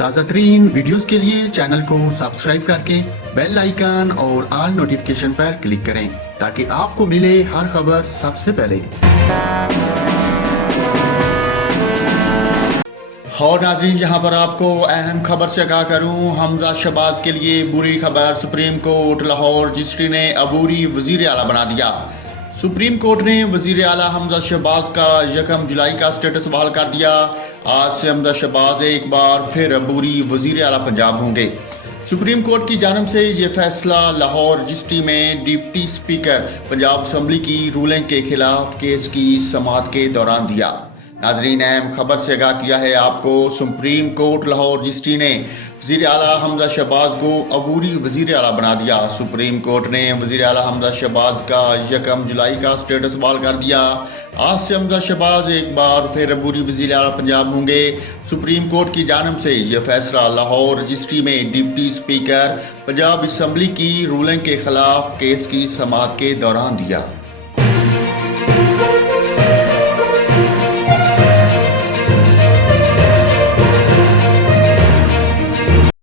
تازہ ترین ویڈیوز کے لیے چینل کو سبسکرائب کر کے بیل آئیکن اور آل نوٹیفیکیشن پر کلک کریں تاکہ آپ کو ملے ہر خبر سب سے پہلے۔ اور ناظرین، جہاں پر آپ کو اہم خبر سے آگاہ کروں، حمزہ شہباز کے لیے بری خبر۔ سپریم کورٹ لاہور رجسٹری نے عبوری وزیر اعلیٰ بنا دیا۔ سپریم کورٹ نے وزیر اعلیٰ حمزہ شہباز کا 1 جولائی کا سٹیٹس بحال کر دیا۔ آج سے حمزہ شہباز ایک بار پھر عبوری وزیر اعلیٰ پنجاب ہوں گے۔ سپریم کورٹ کی جانب سے یہ فیصلہ لاہور رجسٹری میں ڈپٹی اسپیکر پنجاب اسمبلی کی رولنگ کے خلاف کیس کی سماعت کے دوران دیا۔ ناظرین، اہم خبر سے آگاہ کیا ہے آپ کو، سپریم کورٹ لاہور رجسٹری نے وزیر اعلیٰ حمزہ شہباز کو عبوری وزیر اعلیٰ بنا دیا۔ سپریم کورٹ نے وزیر اعلیٰ حمزہ شہباز کا 1 جولائی کا سٹیٹس بحال کر دیا۔ آج سے حمزہ شہباز ایک بار پھر عبوری وزیر اعلیٰ پنجاب ہوں گے۔ سپریم کورٹ کی جانب سے یہ فیصلہ لاہور رجسٹری میں ڈپٹی اسپیکر پنجاب اسمبلی کی رولنگ کے خلاف کیس کی سماعت کے دوران دیا۔